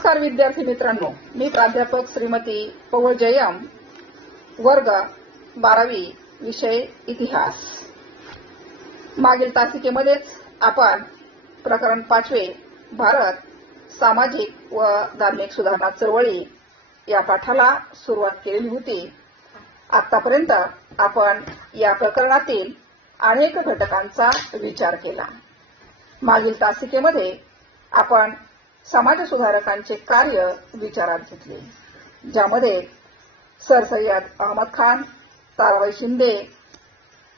नमस्कार विद्यार्थी मित्रांनो, मी प्राध्यापक श्रीमती पवळ जयम, वर्ग 12वी, विषय इतिहास. मागील तासिकेमध्येच आपण प्रकरण 5 भारत सामाजिक व धार्मिक सुधारणा चळवळी या पाठाला सुरुवात केली होती. आतापर्यंत आपण या प्रकरणातील अनेक घटकांचा विचार केला. मागील तासिकेमध्ये आपण समाज सुधारकांचे कार्य विचारात घेतले, ज्यामध्ये सर सय्यद अहमद खान, ताराबाई शिंदे,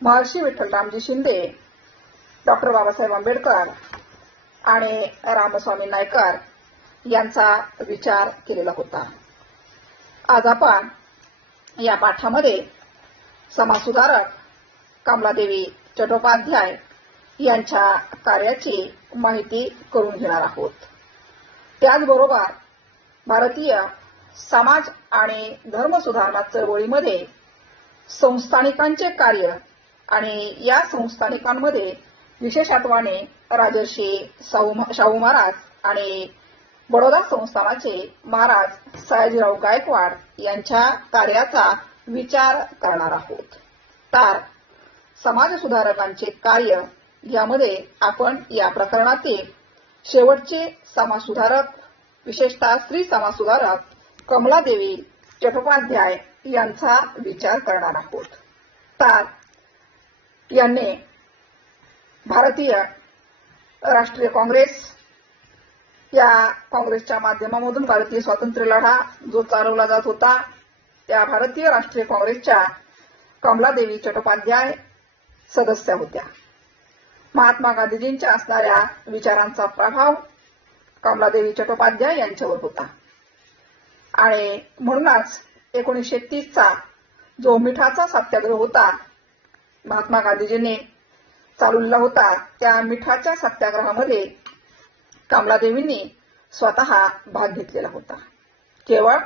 महर्षी विठ्ठलरामजी शिंदे, डॉक्टर बाबासाहेब आंबेडकर आणि रामस्वामी नायकर यांचा विचार केलेला होता. आज आपण या पाठामध्ये समाजसुधारक कमलादेवी चट्टोपाध्याय यांच्या कार्याची माहिती करून घेणार आहोत. त्याचबरोबर भारतीय समाज आणि धर्म सुधारणा चळवळीमध्ये संस्थानिकांचे कार्य आणि या संस्थानिकांमध्ये विशेषत्वाने राजर्षी शाहू महाराज आणि बडोदा संस्थानाचे महाराज सयाजीराव गायकवाड यांच्या कार्याचा विचार करणार आहोत. तर समाज सुधारकांचे कार्य यामध्ये आपण या प्रकरणातील शेवटचे समाजसुधारक, विशेषतः स्त्री समाजसुधारक कमलादेवी चट्टोपाध्याय यांचा विचार करणार आहोत. तर यांनी भारतीय राष्ट्रीय काँग्रेस या काँग्रेसच्या माध्यमामधून भारतीय स्वातंत्र्य लढा जो चालवला जात होता, त्या भारतीय राष्ट्रीय काँग्रेसच्या कमलादेवी चट्टोपाध्याय सदस्य होत्या. महात्मा गांधीजींच्या असणाऱ्या विचारांचा प्रभाव कमलादेवी चट्टोपाध्याय यांच्यावर होता आणि म्हणूनच 1930चा जो मिठाचा सत्याग्रह होता, महात्मा गांधीजींनी चालवलेला होता, त्या मिठाच्या सत्याग्रहामध्ये कमलादेवींनी स्वतः भाग घेतलेला होता. केवळ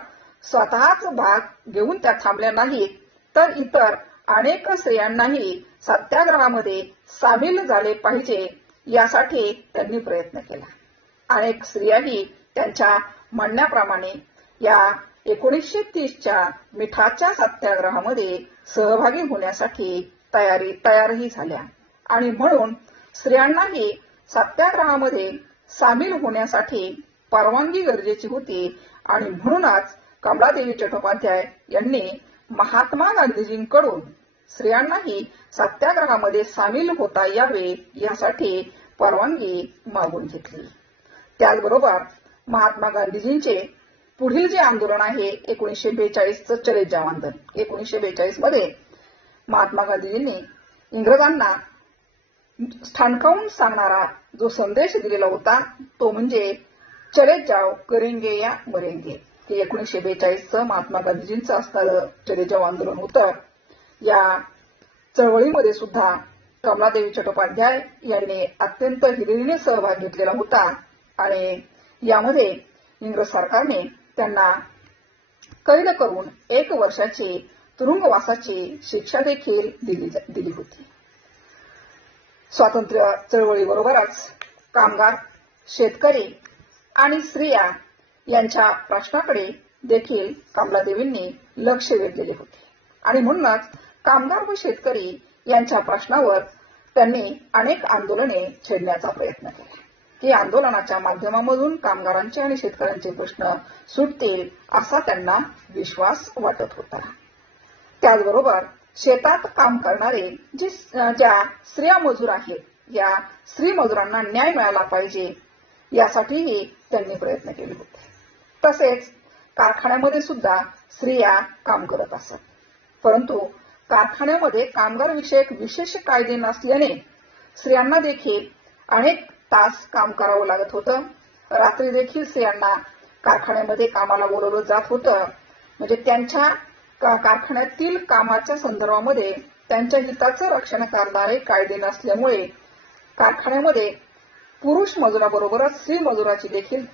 स्वतःच भाग घेऊन त्या थांबल्या नाहीत, तर इतर अनेक स्त्रियांनाही सत्याग्रहामध्ये सामील झाले पाहिजे यासाठी त्यांनी प्रयत्न केला. अनेक स्त्रियाही त्यांच्या म्हणण्याप्रमाणे या 1930च्या मिठाच्या सत्याग्रहामध्ये सहभागी होण्यासाठी तयारही झाल्या आणि म्हणून स्त्रियांनाही सत्याग्रहामध्ये सामील होण्यासाठी परवानगी गरजेची होती आणि म्हणूनच कमलादेवी चट्टोपाध्याय यांनी महात्मा गांधीजींकडून स्त्रियांनाही सत्याग्रहामध्ये सामील होता यावे यासाठी परवानगी मागून घेतली. त्याचबरोबर महात्मा गांधीजींचे पुढील जे आंदोलन आहे 1942चं चले जाव आंदोलन, 1942 मध्ये महात्मा गांधीजींनी इंग्रजांना ठणकावून सांगणारा जो संदेश दिलेला होता, तो म्हणजे चले जाव करेंगे या मरेंगे. हे 1942चं महात्मा गांधीजींचं असणारं चले जाव आंदोलन होतं. या चळवळीमध्ये सुद्धा कमलादेवी चट्टोपाध्याय यांनी अत्यंत हिरिरीने सहभाग घेतलेला होता आणि यामध्ये इंग्रज सरकारने त्यांना कैद करून 1 वर्षाची तुरुंगवासाची शिक्षा देखील दिली होती. स्वातंत्र्य चळवळीबरोबरच कामगार, शेतकरी आणि स्त्रिया यांच्या प्रश्नाकडे देखील कमलादेवींनी लक्ष वेधलेले होते आणि म्हणूनच कामगार व शेतकरी यांच्या प्रश्नावर त्यांनी अनेक आंदोलने छेडण्याचा प्रयत्न केला की आंदोलनाच्या माध्यमामधून कामगारांचे आणि शेतकऱ्यांचे प्रश्न सुटतील असा त्यांना विश्वास वाटत होता. त्याचबरोबर शेतात काम करणारे ज्या स्त्रिया मजूर आहेत, या स्त्री मजुरांना न्याय मिळाला पाहिजे यासाठीही त्यांनी प्रयत्न केले होते. तसेच कारखान्यामध्ये सुद्धा स्त्रिया काम करत असत, परंतु कारखान्यामध्ये कामगार विषयक विशेष कायदे नसल्याने स्त्रियांना देखील अनेक तास काम करावं लागत होतं. रात्री देखील स्त्रियांना कारखान्यामध्ये कामाला बोलवलं जात होतं. म्हणजे त्यांच्या कारखान्यातील कामाच्या संदर्भामध्ये त्यांच्या हिताचं रक्षण करणारे कायदे नसल्यामुळे कारखान्यामध्ये पुरुष मजुराबरोबरच स्त्री मजुराची देखील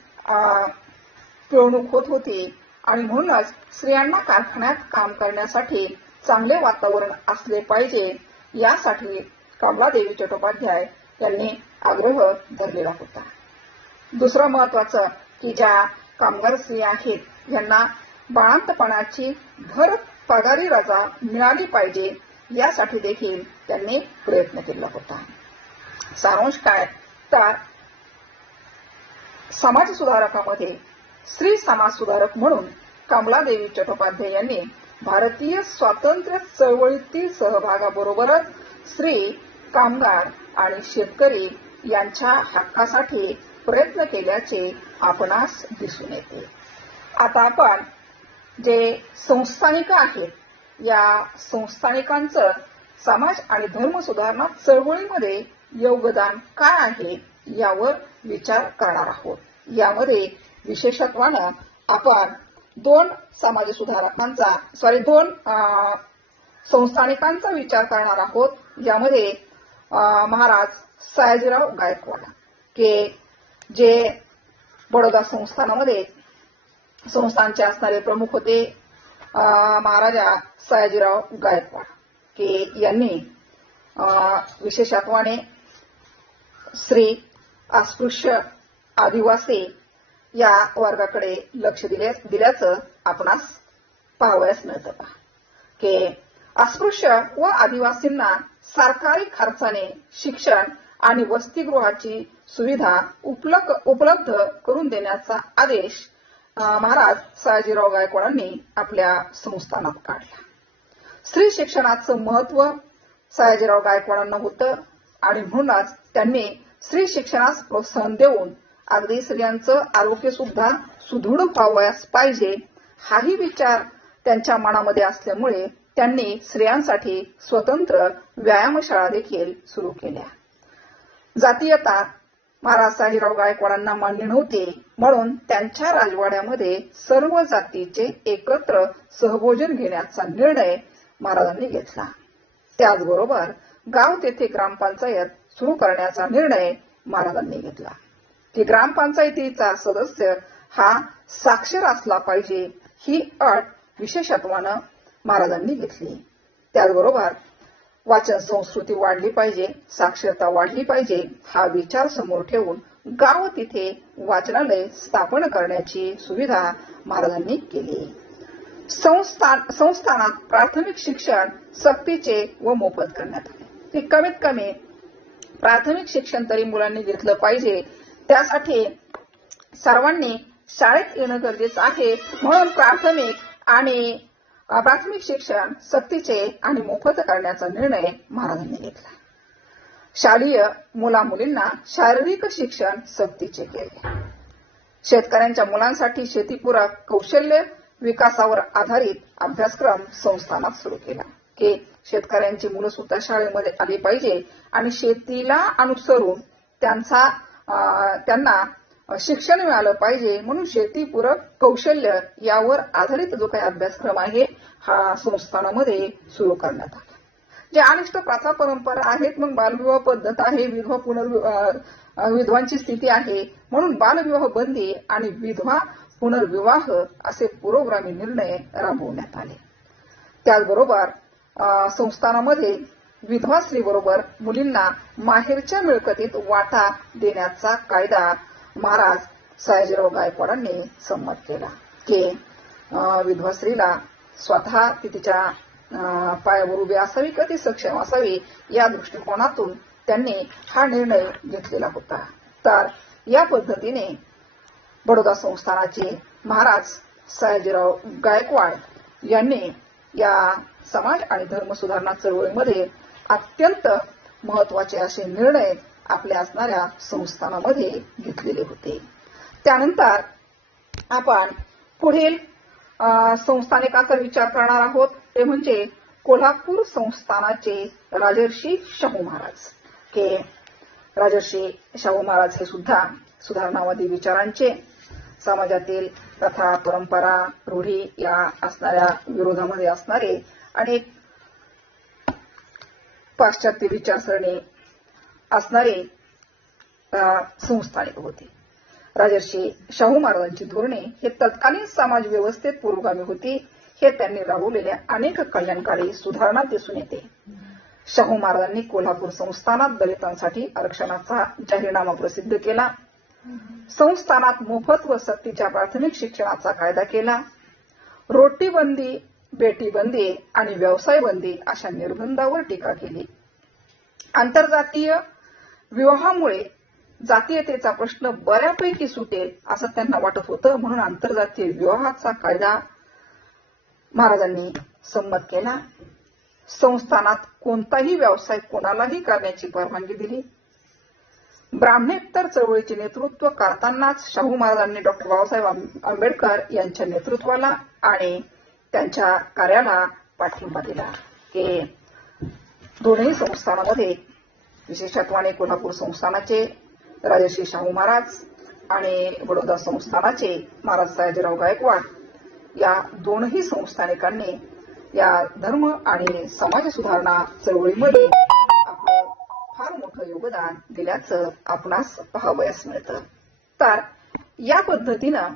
पिळवणूक होत होती आणि म्हणूनच स्त्रियांना कारखान्यात काम करण्यासाठी चांगले वातावरण असले पाहिजे यासाठी कमलादेवी चट्टोपाध्याय यांनी आग्रह धरलेला होता. दुसरं महत्वाचं की ज्या कामगार स्त्रिया आहेत यांना बाळंतपणाची भर पगारी रजा मिळाली पाहिजे यासाठी देखील त्यांनी प्रयत्न केला होता. सारांश काय तर समाज सुधारकामध्ये स्त्री समाज सुधारक म्हणून कमलादेवी चट्टोपाध्याय यांनी भारतीय स्वातंत्र्य चळवळीतील सहभागाबरोबरच स्त्री, कामगार आणि शेतकरी यांच्या हक्कासाठी प्रयत्न केल्याचे आपणास दिसून येते. आता आपण जे संस्थानिका आहेत या संस्थानिकांचं समाज आणि धर्म सुधारणा चळवळीमध्ये योगदान काय आहे यावर विचार करणार आहोत. यामध्ये विशेषत्वानं आपण दोन संस्थानिकांचा विचार करणार आहोत. यामध्ये महाराज सयाजीराव गायकवाड जे बडोदा संस्थानचे असणारे प्रमुख होते. महाराजा सयाजीराव गायकवाड यांनी विशेषत्वाने स्त्री, अस्पृश्य, आदिवासी या वर्गाकडे लक्ष दिल्याचं आपणास पाहावयास मिळतं. अस्पृश्य व आदिवासींना सरकारी खर्चाने शिक्षण आणि वसतिगृहाची सुविधा उपलब्ध करून देण्याचा आदेश महाराज सयाजीराव गायकवाडांनी आपल्या संस्थानात काढला. स्त्री शिक्षणाचं महत्व सयाजीराव गायकवाडांना होतं आणि म्हणूनच त्यांनी स्त्री शिक्षणास प्रोत्साहन देऊन अगदी स्त्रियांचं आरोग्य सुद्धा सुदृढ व्हावयास पाहिजे हाही विचार त्यांच्या मनामध्ये असल्यामुळे त्यांनी स्त्रियांसाठी स्वतंत्र व्यायामशाळा देखील सुरू केल्या. जातीयता महाराज सयाजीराव गायकवाडांना मान्य नव्हती म्हणून त्यांच्या राजवाड्यामध्ये सर्व जातीचे एकत्र सहभोजन घेण्याचा निर्णय महाराजांनी घेतला. त्याचबरोबर गाव तेथे ग्रामपंचायत सुरू करण्याचा निर्णय महाराजांनी घेतला. ग्रामपंचायतीचा सदस्य हा साक्षर असला पाहिजे ही अट विशेषत्वानं महाराजांनी घेतली. त्याचबरोबर वाचन संस्कृती वाढली पाहिजे, साक्षरता वाढली पाहिजे हा विचार समोर ठेवून गाव तिथे वाचनालय स्थापन करण्याची सुविधा महाराजांनी केली. संस्थानात प्राथमिक शिक्षण सक्तीचे व मोफत करण्यात आले. कमीत कमी प्राथमिक शिक्षण तरी मुलांनी घेतलं पाहिजे. त्यासाठी सर्वांनी शाळेत येणं गरजेचं आहे म्हणून प्राथमिक शिक्षण सक्तीचे आणि मोफत करण्याचा निर्णय महाराजांनी घेतला. शालेय मुला-मुलींना शारीरिक शिक्षण सक्तीचे केले. शेतकऱ्यांच्या मुलांसाठी शेतीपूरक कौशल्य विकासावर आधारित अभ्यासक्रम संस्थानात सुरू केला. शेतकऱ्यांची मुलं सुद्धा शाळेमध्ये आली पाहिजे आणि शेतीला अनुसरून त्यांना शिक्षण मिळालं पाहिजे म्हणून शेतीपूरक कौशल्य यावर आधारित जो काही अभ्यासक्रम आहे हा संस्थानामध्ये सुरू करण्यात आला. जे अनिष्ट प्रथा परंपरा आहेत मग बालविवाह पद्धत आहे, विधवांची स्थिती आहे म्हणून बालविवाह बंदी आणि विधवा पुनर्विवाह असे पुरोगामी निर्णय राबवण्यात आले. त्याचबरोबर संस्थानामध्ये विधवा स्त्रीबरोबर मुलींना माहेरच्या मिळकतीत वाटा देण्याचा कायदा महाराज सयाजीराव गायकवाडांनी संमत केला. विधवा स्त्रीला स्वतः तिच्या पायावर उभी असावी का ती सक्षम असावी या दृष्टिकोनातून त्यांनी हा निर्णय घेतलेला होता. तर या पद्धतीने बडोदा संस्थानाचे महाराज सयाजीराव गायकवाड यांनी या समाज आणि धर्म सुधारणा चळवळीमध्ये अत्यंत महत्वाचे असे निर्णय आपल्या असणाऱ्या संस्थानामध्ये घेतलेले होते. त्यानंतर आपण पुढील संस्थानिकांचा विचार करणार आहोत ते म्हणजे कोल्हापूर संस्थानाचे राजर्षी शाहू महाराज. राजर्षी शाहू महाराज हे सुद्धा सुधारणावादी विचारांचे समाजातील प्रथा परंपरा रूढी या असणाऱ्या विरोधामध्ये असणारे अनेक पाश्चात्य विचारसरणी असणारे संस्थानिक होते. राजर्षी शाहू महाराजांची धोरणे हे तत्कालीन समाज व्यवस्थेत पुरोगामी होती. हे त्यांनी राबवलेल्या अनेक कल्याणकारी सुधारणा दिसून येते. शाहू महाराजांनी कोल्हापूर संस्थानात दलितांसाठी आरक्षणाचा जाहीरनामा प्रसिद्ध केला. संस्थानात मोफत व सक्तीच्या प्राथमिक शिक्षणाचा कायदा केला. रोटी बंदी, बेटी बंदी आणि व्यवसाय बंदी अशा निर्बंधावर टीका केली. आंतरजातीय विवाहामुळे जातीयतेचा प्रश्न बऱ्यापैकी सुटेल असं त्यांना वाटत होतं, म्हणून आंतरजातीय विवाहाचा कायदा महाराजांनी संमत केला. संस्थानात कोणताही व्यवसाय कोणालाही करण्याची परवानगी दिली. ब्राह्मणेतर चळवळीचे नेतृत्व करतानाच शाहू महाराजांनी डॉक्टर बाबासाहेब आंबेडकर यांच्या नेतृत्वाला आणि त्यांच्या कार्याला पाठिंबा दिला. हे दोन्ही संस्थानामध्ये विशेषत्वाने कोल्हापूर संस्थानाचे राजर्षी शाहू महाराज आणि बडोदा संस्थानाचे महाराज सयाजीराव गायकवाड या दोनही संस्थानिकांनी या धर्म आणि समाज सुधारणा चळवळीमध्ये आपलं फार मोठं योगदान दिल्याचं आपणास पाहावयास मिळतं. तर या पद्धतीनं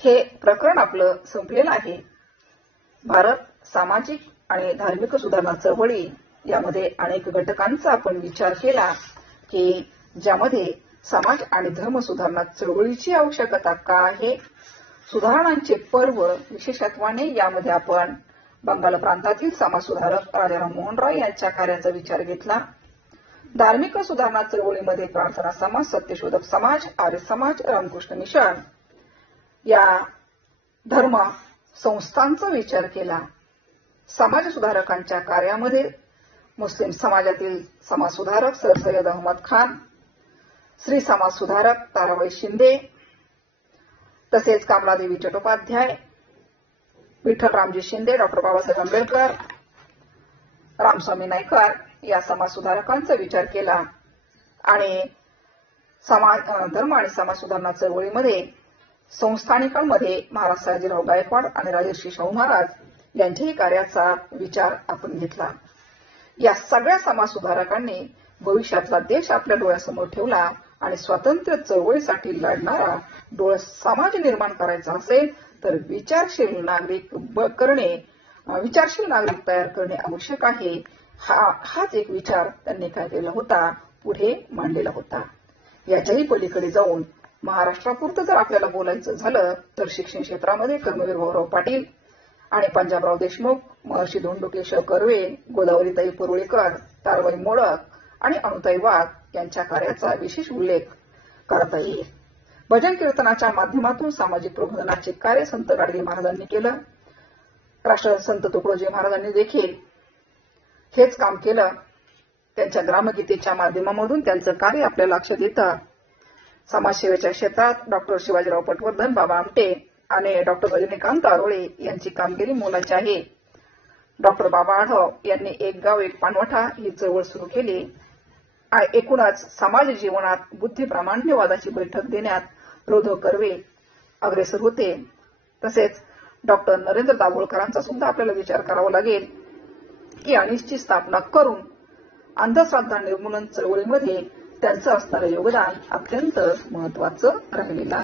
हे प्रकरण आपलं संपलेलं आहे. भारत सामाजिक आणि धार्मिक सुधारणा चळवळी यामध्ये अनेक घटकांचा आपण विचार केला की ज्यामध्ये समाज आणि धर्म सुधारणा चळवळीची आवश्यकता का आहे, सुधारणांचे पर्व विशेषत्वाने यामध्ये आपण बंगाल प्रांतातील समाजसुधारक राजाराम मोहन रॉय यांच्या कार्याचा विचार घेतला. धार्मिक सुधारणा चळवळीमध्ये प्रार्थना समाज, सत्यशोधक समाज, आर्य समाज, रामकृष्ण मिशन या धर्म संस्थांचा विचार केला. समाज सुधारकांच्या कार्यामध्ये मुस्लिम समाजातील समाजसुधारक सर सय्यद अहमद खान, श्री समाज सुधारक ताराबाई शिंदे, तसेच कमलादेवी चट्टोपाध्याय, विठ्ठलरामजी शिंदे, डॉक्टर बाबासाहेब आंबेडकर, रामस्वामी नाईकर या समाज सुधारकांचा विचार केला आणि धर्म आणि समाज सुधारणा चळवळीमध्ये संस्थानिकांमध्ये महाराज सयाजीराव गायकवाड आणि राजर्षी शाहू महाराज यांच्याही कार्याचा विचार आपण घेतला. या सगळ्या समाज सुधारकांनी भविष्यातला देश आपल्या डोळ्यासमोर ठेवला आणि स्वातंत्र्य चळवळीसाठी लढणारा डोळ समाज निर्माण करायचा असेल तर विचारशील नागरिक तयार करणे आवश्यक आहे. हाच एक विचार त्यांनी काय केला होता, पुढे मांडलेला होता. याच्याही पलीकडे जाऊन महाराष्ट्रापुरतं जर आपल्याला बोलायचं झालं तर शिक्षण क्षेत्रामध्ये कर्मवीर भाऊराव पाटील आणि पंजाबराव देशमुख, महर्षी धोंडो केशव कर्वे, गोदावरीताई परुळेकर, तारबाई मोडक आणि अनुताई वाघ यांच्या कार्याचा विशेष उल्लेख करता येईल. भजन कीर्तनाच्या माध्यमातून सामाजिक प्रबोधनाचे कार्य संत गाडगे महाराजांनी केलं. राष्ट्रसंत तुकडोजी महाराजांनी देखील हेच काम केलं. त्यांच्या ग्रामगीतेच्या माध्यमामधून त्यांचं कार्य आपल्या लक्षात येतं. समाजसेवेच्या क्षेत्रात डॉक्टर शिवाजीराव पटवर्धन, बाबा आमटे आणि डॉक्टर रजनीकांत आरोळे यांची कामगिरी मोलाची आहे. डॉक्टर बाबा आढाव यांनी एक गाव एक पाणवठा ही चळवळ सुरू केली. एकूणच समाज जीवनात बुद्धी प्रामाण्यवादाची बैठक देण्यात रोधो कर्वे अग्रेसर होते. तसेच डॉक्टर नरेंद्र दाभोळकरांचा सुद्धा आपल्याला विचार करावा लागेल की अनिसची स्थापना करून अंधश्रद्धा निर्मूलन चळवळीमध्ये त्यांचं असणारं योगदान अत्यंत महत्वाचं राहिलेलं आहे.